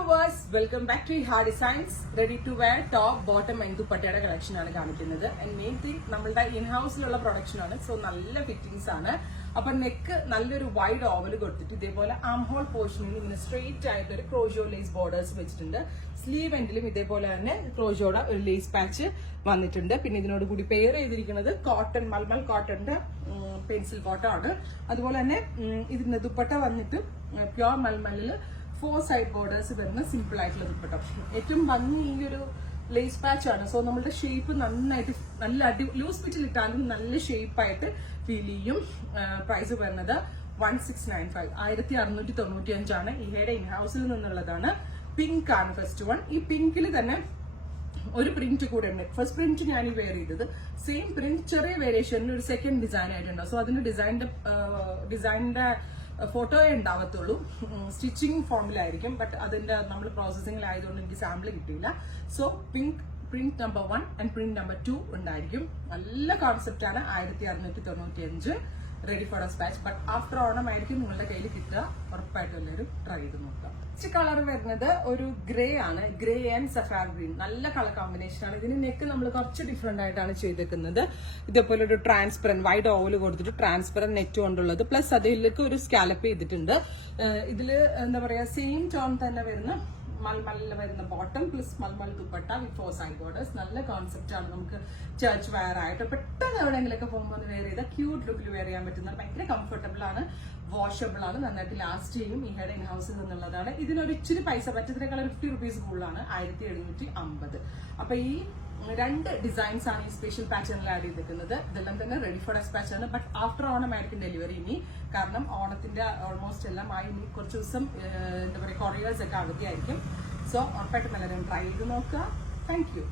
Viewers, welcome back to ha designs. Ready to wear top bottom and ദുപ്പട്ടയുടെ collection ആണ് കാണിക്കുന്നത്. And main thing നമ്മളുടെ in ഹൗസിലുള്ള production ആണ്. സോ നല്ല ഫിറ്റിംഗ്സ് ആണ്. അപ്പൊ നെക്ക് നല്ലൊരു വൈഡ് ഓവൽ കൊടുത്തിട്ട് ഇതേപോലെ ആം ഹോൾ പോർഷനിൽ ഇങ്ങനെ സ്ട്രെയിറ്റ് ആയിട്ട് ഒരു ക്രോഷോ ലേസ് ബോർഡേഴ്സ് വെച്ചിട്ടുണ്ട്. സ്ലീവ് എൻഡിലും ഇതേപോലെ തന്നെ ക്രോഷോയുടെ ഒരു ലേസ് പാച്ച് വന്നിട്ടുണ്ട്. പിന്നെ ഇതിനോട് കൂടി പെയർ ചെയ്തിരിക്കുന്നത് കോട്ടൺ, മൽമൽ കോട്ടന്റെ പെൻസിൽ കോട്ടൺ ആണ്. അതുപോലെ തന്നെ ഇതിന്റെ ദുപ്പട്ട വന്നിട്ട് പ്യോർ മൽമലില് 4 സൈഡ് ബോർഡേഴ്സ് വരുന്ന സിമ്പിൾ ആയിട്ടുള്ള ദുപ്പട്ട. ഏറ്റവും ഭംഗി ഈ ഒരു ലേസ് പാച്ച് ആണ്. സോ നമ്മളുടെ ഷേപ്പ് നന്നായിട്ട് നല്ല ലൂസ് ഫിറ്റിൽ ഇട്ടാലും നല്ല ഷേപ്പായിട്ട് ഫീൽ ചെയ്യും. പ്രൈസ് വരുന്നത് 1695, 1695 ആണ്. ഇഹയുടെ ഇൻ ഹൗസിൽ നിന്നുള്ളതാണ്. പിങ്ക് ആണ് ഫസ്റ്റ് വൺ. ഈ പിങ്കിൽ തന്നെ ഒരു പ്രിന്റ് കൂടെ ഉണ്ട്. ഫസ്റ്റ് പ്രിന്റ് ഞാൻ ഈ വെയർ ചെയ്തത് സെയിം പ്രിന്റ് ചെറിയ വേരിയേഷനിൽ ഒരു സെക്കൻഡ് ഡിസൈൻ ആയിട്ടുണ്ട്. സോ അതിന്റെ ഡിസൈനിന്റെ ഫോട്ടോയെ ഉണ്ടാവത്തുള്ളൂ. സ്റ്റിച്ചിങ് ഫോമിലായിരിക്കും. ബട്ട് അതിന്റെ നമ്മൾ പ്രോസസ്സിംഗിലായതുകൊണ്ട് എനിക്ക് സാമ്പിൾ കിട്ടിയില്ല. So pink print number 1 and print number 2 ഉണ്ടായിരിക്കും. നല്ല കോൺസെപ്റ്റ് ആണ്. 1695, ready for despatch. But after Onam ആയിരിക്കും നിങ്ങളുടെ കയ്യിൽ കിട്ടുക. ഉറപ്പായിട്ടും എല്ലാവരും ട്രൈ ചെയ്ത് നോക്കാം. കളർ വരുന്നത് ഒരു ഗ്രേ ആണ്. ഗ്രേ ആൻഡ് സഫാർ ഗ്രീൻ, നല്ല കളർ കോമ്പിനേഷൻ ആണ്. ഇതിന് നെക്ക് നമ്മൾ കുറച്ച് ഡിഫറെന്റ് ആയിട്ടാണ് ചെയ്തേക്കുന്നത്. ഇതേപോലെ ഒരു ട്രാൻസ്പെറന്റ് വൈഡ് ഓവൽ കൊടുത്തിട്ട് ട്രാൻസ്പെറന്റ് നെറ്റ് കൊണ്ടുള്ളത്. പ്ലസ് അതിലേക്ക് ഒരു സ്കാലപ്പ് ചെയ്തിട്ടുണ്ട്. ഇതില് എന്താ പറയാ, സെയിം ടോൺ തന്നെ വരുന്ന മൽമലിൽ വരുന്ന ബോട്ടം പ്ലസ് മൽമൽ ദുപ്പട്ട വിത്ത് 4 സൈഡ് ബോർഡേഴ്സ്. നല്ല കോൺസെപ്റ്റ് ആണ്. നമുക്ക് ചർച്ച് വെയർ ആയിട്ട് പെട്ടെന്ന് എവിടെയെങ്കിലൊക്കെ പോകുമ്പോൾ വെയർ ചെയ്താൽ ക്യൂട്ട് ലുക്കിൽ വെയർ ചെയ്യാൻ പറ്റുന്ന, ഭയങ്കര കംഫർട്ടബിൾ ആണ്, വാഷബിൾ ആണ്, നന്നായിട്ട് ലാസ്റ്റ് ചെയ്യും. ഈ ഹെഡ് ഇൻ ഹൗസിൽ നിന്നുള്ളതാണ്. ഇതിനൊരു ഇച്ചിരി പൈസ പറ്റത്തിനേക്കാൾ 50 rupees കൂടുതലാണ്, 1750. അപ്പൊ ഈ 2 ഡിസൈൻസ് ആണ് ഈ സ്പെഷ്യൽ പാറ്റേണിൽ ആഡ് ചെയ്തിരിക്കുന്നത്. ഇതെല്ലാം തന്നെ റെഡി ഫോർ ഡെസ്പാച്ച് ആണ്. ബട്ട് ആഫ്റ്റർ ഓണം ആയിരിക്കും ഡെലിവറി ഇനി. കാരണം ഓണത്തിന്റെ ഓൾമോസ്റ്റ് എല്ലാം ആയി. ഇനി കുറച്ച് ദിവസം എന്താ പറയുക, കൊറിയേഴ്സ് ഒക്കെ അവധിയായിരിക്കും. സോ ഉറപ്പായിട്ടും എല്ലാവരും ട്രൈ ചെയ്ത് നോക്കുക. Thank you.